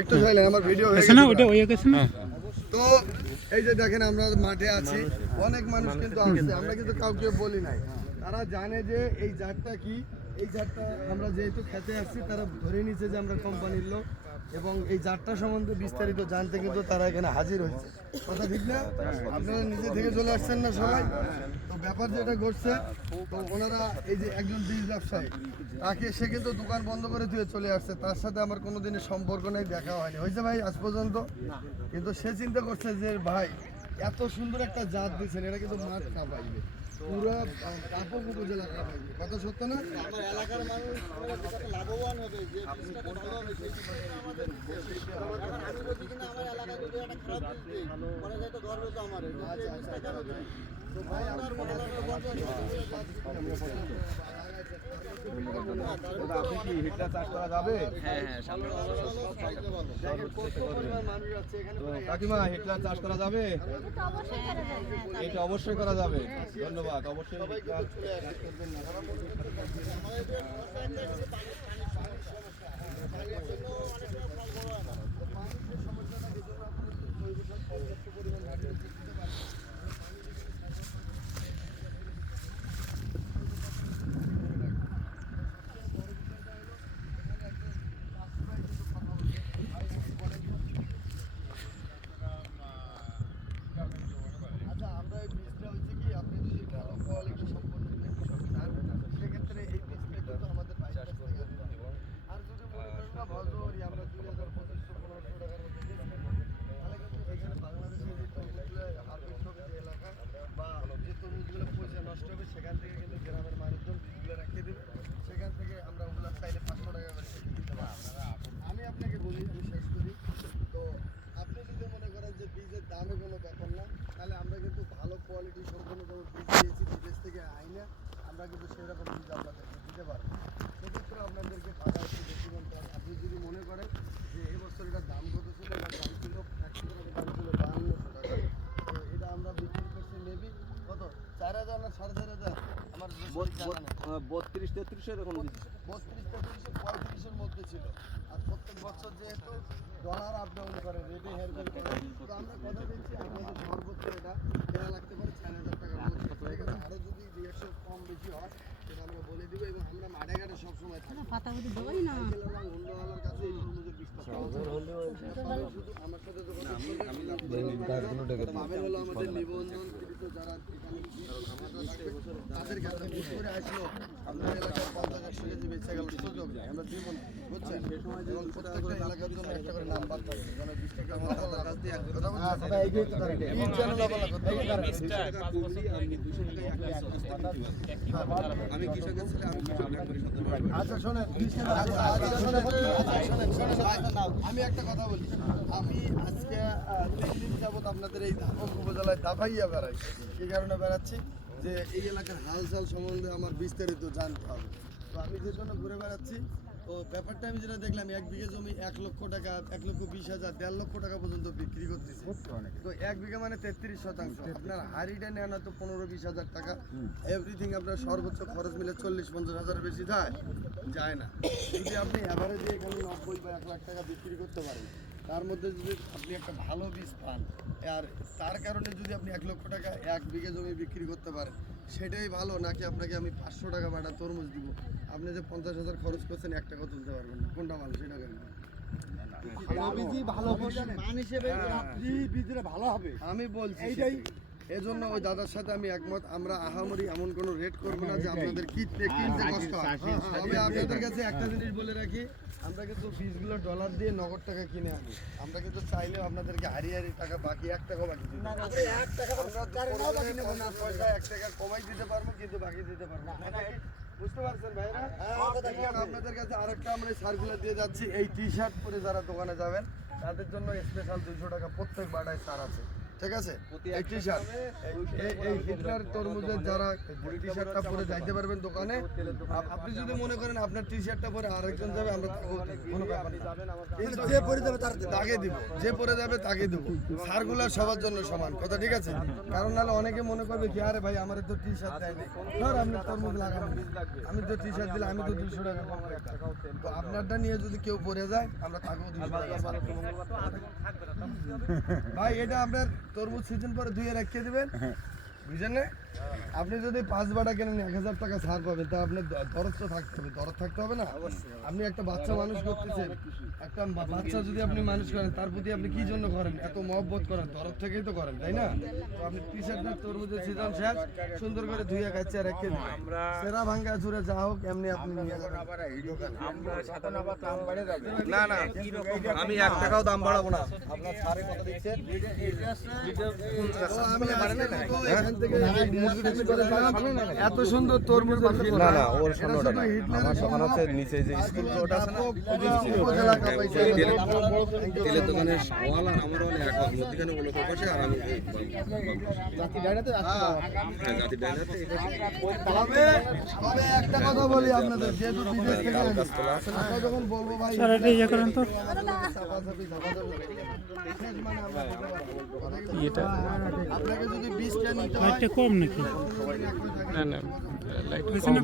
একটু চাইলেন আমার ভিডিও হয়ে গেছে না ওটা হয়ে গেছে না তো এই যে দেখেন আমরা মাঠে আছি অনেক মানুষ কিন্তু আসছে আমরা কিন্তু কাউকে বলি নাই। তারা জানে যে এই জাতটা কি এই জাতটা আমরা যেহেতু খেতে আসছি, তারা ধরে নিচ্ছে যে আমরা কোম্পানির লোক এবং এই জাতটা সম্বন্ধে বিস্তারিত জানতে কিন্তু তারা এখানে হাজির হয়েছে। কথা ঠিক না? আপনারা নিজে থেকে চলে আসছেন না সবাই? তো ব্যাপার যেটা ঘটছে, তো ওনারা এই যে একজন বীজ ব্যবসায়ী, তাকে সে কিন্তু দোকান বন্ধ করে দিয়ে চলে আসছে। তার সাথে আমার কোনো দিনের সম্পর্ক নেই, দেখা হয়নি। হয়েছে ভাই আজ পর্যন্ত? কিন্তু সে চিন্তা করছে যে ভাই, এত সুন্দর একটা জাত দিয়েছেন, এটা কিন্তু মাঠ না পাইবে পুরো উপজেলা কথা সত্য না? আমার এলাকার মানুষ মানে লাভবান হবে যে আমি বলছি কিনা আমার এলাকায় যদি একটা খারাপ দিই পরে যাই তো ধরবে তো আমার আপনি কি হিটটা চাষ করা যাবে তো প্রায় কাকিমা হিটলার চাষ করা যাবে? এটা অবশ্যই করা যাবে ধন্যবাদ অবশ্যই হিটলার চাষ করবেন না। আচ্ছা আমরা এই বীজটা হচ্ছে কি আপনি যদি ভালো কোয়ালিটি সম্পন্ন কৃষক চান সেক্ষেত্রে এই বীজটা কিন্তু আমাদের বাইশ টাকা থেকে দিতে হবে। আর যদি মনে করেন না ভজরি আমরা দুই হাজার পঁচিশশো পনেরোশো টাকার মধ্যে বেচতে পারব, তাহলে কিন্তু এখানে বাংলাদেশের যে তরমুজগুলো হারভেস্ট হবে যে এলাকা বা যে তরমুজগুলো পচে নষ্ট হবে সেখান থেকে কিন্তু গ্রামের মানুষজন বীজগুলো রাখিয়ে দেবে সেখান থেকে আমরা ওগুলো চাইলে পাঁচশো টাকা করে কেজি দিতে পারব আমি আপনাকে বলি আমি শেষ করি তো আপনি যদি মনে করেন যে বীজের দামে কোনো ব্যাপার না তাহলে আমরা কিন্তু ভালো কোয়ালিটি সম্পন্ন কোনো বীজ দিয়েছি বিদেশ থেকে আইনে আমরা কিন্তু সেরকম বীজ আপনাদেরকে দিতে পারব সেক্ষেত্রে আপনাদেরকে টাকা একটু বেশি বলতে হবে আপনি যদি মনে করেন যে এবছর এটার দাম কত ছিল এটার দাম ছিল একশো টাকা দাম ছিল বাহান্নশো টাকা। তো এটা আমরা বিক্রি করছি মেবি কত? চার হাজার না সাড়ে চার হাজার? আমার বত্রিশ তেত্রিশ এরকম বত্রিশ তেত্রিশে পঁয়ত্রিশের মধ্যে ছিল। আর প্রত্যেক বছর যেহেতু ডলার আপ ডাউন করে রেটে হেরফের করে তো আমরা কথা বলছি আমাদের সর্বোচ্চ এটা কেনা লাগতে পারে চার হাজার টাকার মধ্যে ঠিক আছে আরও যদি রিয়াকশন কম বেশি হয় সেটা আমরা বলে দিব এবং আমরা মাঠে ঘাটে সবসময় থাকি পাতাগুলি দেবই না কাছে এই তরমুজের বীজটা পাওয়া যায়। শুধু আমার সাথে বলবেন। আমাদের নিবন্ধনকৃত যারা এখানে বীজ তাদের করে আসলো আপনার এলাকায় পঞ্চাশ একশো কেজি বেঁচে গেল সুযোগ আমরা দিব বুঝছেন এবং প্রত্যেকটা এলাকার জন্য একটা করে নাম্বার থাকবে যেন বিশ টাকা মতো লাগাতে কথা বলছেন? বীজ যেন লাগালাগ করতে পারে। আমি কৃষকের ছেলে আমি কৃষক। আচ্ছা শোনেন আচ্ছা, আচ্ছা, আমি একটা কথা বলি আমি আজকে যাবত আপনাদের এই ধাপক উপজেলায় দাফাইয়া বেড়াই। কি কারণে বেড়াচ্ছি যে এই এলাকার হালচাল সম্বন্ধে আমার বিস্তারিত জানতে হবে। তো আমি যে জন্য ঘুরে বেড়াচ্ছি তো ব্যাপারটা আমি যেটা দেখলাম এক বিঘে জমি এক লক্ষ টাকা এক লক্ষ বিশ হাজার দেড় লক্ষ টাকা পর্যন্ত বিক্রি করতেছে। তো এক বিঘা মানে তেত্রিশ শতাংশ। আপনার হাড়িটা নেন হয়তো পনেরো বিশ হাজার টাকা। এভরিথিং আপনার সর্বোচ্চ খরচ মিলে চল্লিশ পঞ্চাশ হাজার বেশি যায় যায় না। যদি আপনি অ্যাভারেজে এখানে নব্বই বা এক লাখ টাকা বিক্রি করতে পারেন তার মধ্যে যদি আপনি একটা ভালো বীজ পান আর তার কারণে যদি আপনি এক লক্ষ টাকা এক বিঘে জমি বিক্রি করতে পারেন সেটাই ভালো নাকি আপনাকে আমি পাঁচশো টাকা বাটা তরমুজ দিব আপনি যে পঞ্চাশ হাজার খরচ করছেন এক টাকা তুলতে পারবেন না কোনটা ভালো সেটা কেন মান ভালো হবে আমি বলছি এজন্য ওই দাদার সাথে আমি একমত। আমরা আহামরি এমন কোনো রেট করব না যে আপনাদের কিনতে কিনতে কষ্ট হয়। তবে আপনাদের কাছে একটা জিনিস বলে রাখি আমরা কিন্তু বীজগুলো ডলার দিয়ে নগদ টাকা কিনে আনি। আমরা কিন্তু চাইলেও আপনাদেরকে হারি হারি টাকা বাকি এক টাকা বাকি দিতে না। আমরা পয়সা এক টাকা কমাই দিতে পারব কিন্তু বাকি দিতে পারব না। বুঝতে পারছেন ভাইরা? আপনাদের কাছে আরেকটা আমরা সার্কুলার দিয়ে যাচ্ছি এই টি শার্ট পরে যারা দোকানে যাবেন তাদের জন্য স্পেশাল দুইশো টাকা প্রত্যেক বাটায় ছাড় আছে। ঠিক আছে? এই টি শার্ট। এই হিটলার তরমুজের যারা টি শার্টটা পরে যাইতে পারবেন দোকানে। আপনি যদি মনে করেন আপনার টি শার্টটা পরে আরেকজন যাবে আমরা কোনো ব্যাপার যে পরে যাবে তার তাকে দিব। যে পরে যাবে তাকে দিব। সারগুলা সবার জন্য সমান। কথা ঠিক আছে? কারণ নাহলে অনেকে মনে করবে কি আরে ভাই আমার তো টি শার্ট দেয়নি। ধর আপনি তরমুজ লাগানো আমি তো টি শার্ট দিলে আমি তো দুশো টাকা। তো আপনারটা নিয়ে যদি কেউ পরে যায় আমরা তাকেও দুশো টাকা। ভাই এটা আপনার তরমুজ সিজন পরে ধুয়ে রাখিয়ে দেবেন। বুঝলেন? না আপনি যদি পাঁচ বাটা কেনেন এক হাজার টাকা ছাড় পাবেন তা আপনার দরদ তো থাকতে হবে দরদ থাকতে হবে না? আপনি একটা বাচ্চা মানুষ করতেছেন একটা বাচ্চা যদি আপনি মানুষ করেন তার প্রতি আপনি কি জন্য করেন? এত মহব্বত করেন দরদ থেকেই তো করেন তাই না? তো আপনি টি শার্টটা তরমুজের সিজন শেষ সুন্দর করে ধুয়ে কাছে রেখে দিন। সেরা ভাঙ্গা চুরে যা হোক এমনি আপনি নিয়ে যাবেন। না না আমি এক টাকাও দাম বাড়াবো না। আপনার সারে কত দিচ্ছেন। আমি এখান থেকে। এত সুন্দর তরমুজ না না ওর সামনে না। আমার দোকান হচ্ছে নিচে যে স্কুল রোড আছে না তেলের দোকানের ওয়াল আর আমার ওয়াল এক মধ্যখানে ওগুলো বসে আর আমি জাতি ডাইনাতে ডাইনাতে। তবে তবে একটা কথা বলি আপনাদের যেহেতু বিদেশ থেকে যখন বলব ভাই ইয়ে করেন তো। মানে। আপনাকে যদি নিতে হয় কম নাকি? না না লাইট কম